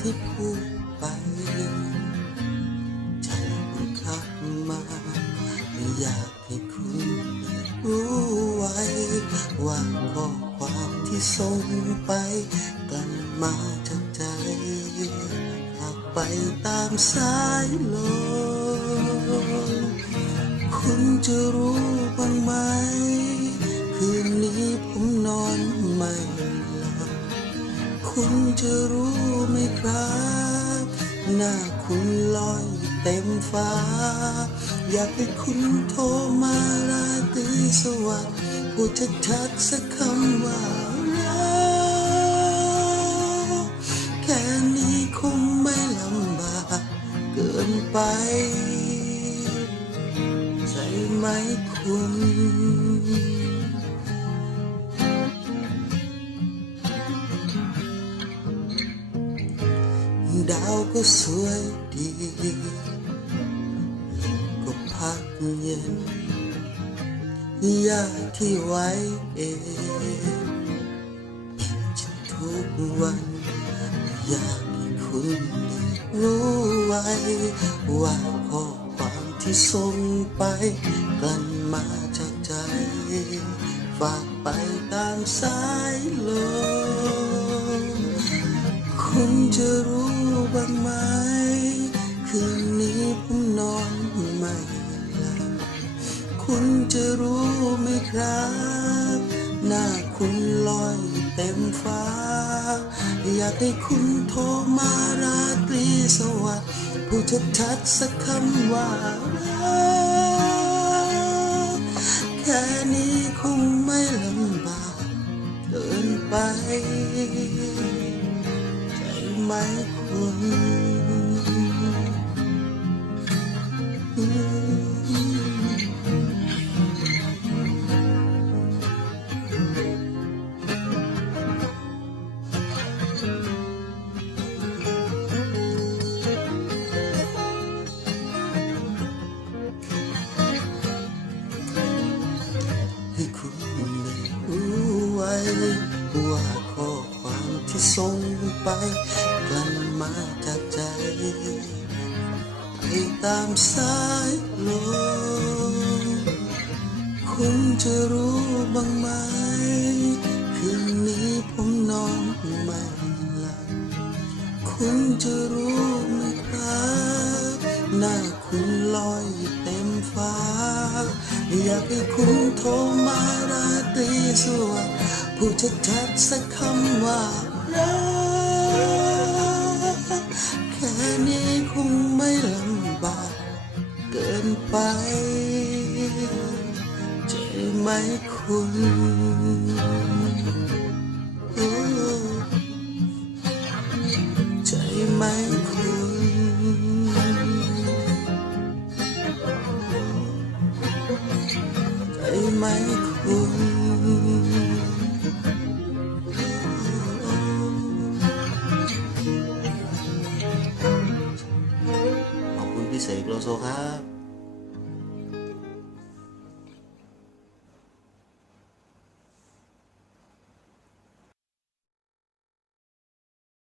ที่พูดไปใจมันขับมาอยากให้คุณรู้ไว้ว่าข้อความที่ส่งไปกันมาจากใจหากไปตามสายลมคุณจะรู้บ้างไหม คุณจะรู้ไหมครับหน้าคุณลอยเต็มฟ้า อยากให้คุณโทรมาราตรีสวัสดิ์พูดชัดๆสักคำว่ารักแค่นี้คงไม่ลำบากเกินไป ใช่ไหมคุณ ดาวก็สวยดีลมก็พัดเย็นยาที่ไว้เองคิดจะทุกวัน อยากให้คุณได้รู้ไว้ ว่าข้อความที่ส่งไป กลั่นมาจากใจ ฝากไปตามสายลมคุณจะรู้ บ้างไหม คืนนี้ผมนอนไม่หลับคุณจะรู้ไหมครับ หน้าคุณลอยเต็มฟ้า อยากให้คุณโทรมาราตรีสวัสดิ์พูดชัดๆสักคำว่ารักแค่นี้คงไม่ลำบากเกินไปใช่ไหม คุณอืมให้คุณ ที่ส่งไปกลั่นมาจากใจ ไปตามสายลมคุณจะรู้บ้างไหม คืนนี้ผมนอนไม่หลับคุณจะรู้ไหมครับหน้าคุณลอยเต็มฟ้า อยากให้คุณโทรมาราตรีสวัสดิ์พูดชัดๆสักคำว่า ไหมคุณใจไหมคุณใจไหมคุณขอบคุณพี่เสกโลโซครับ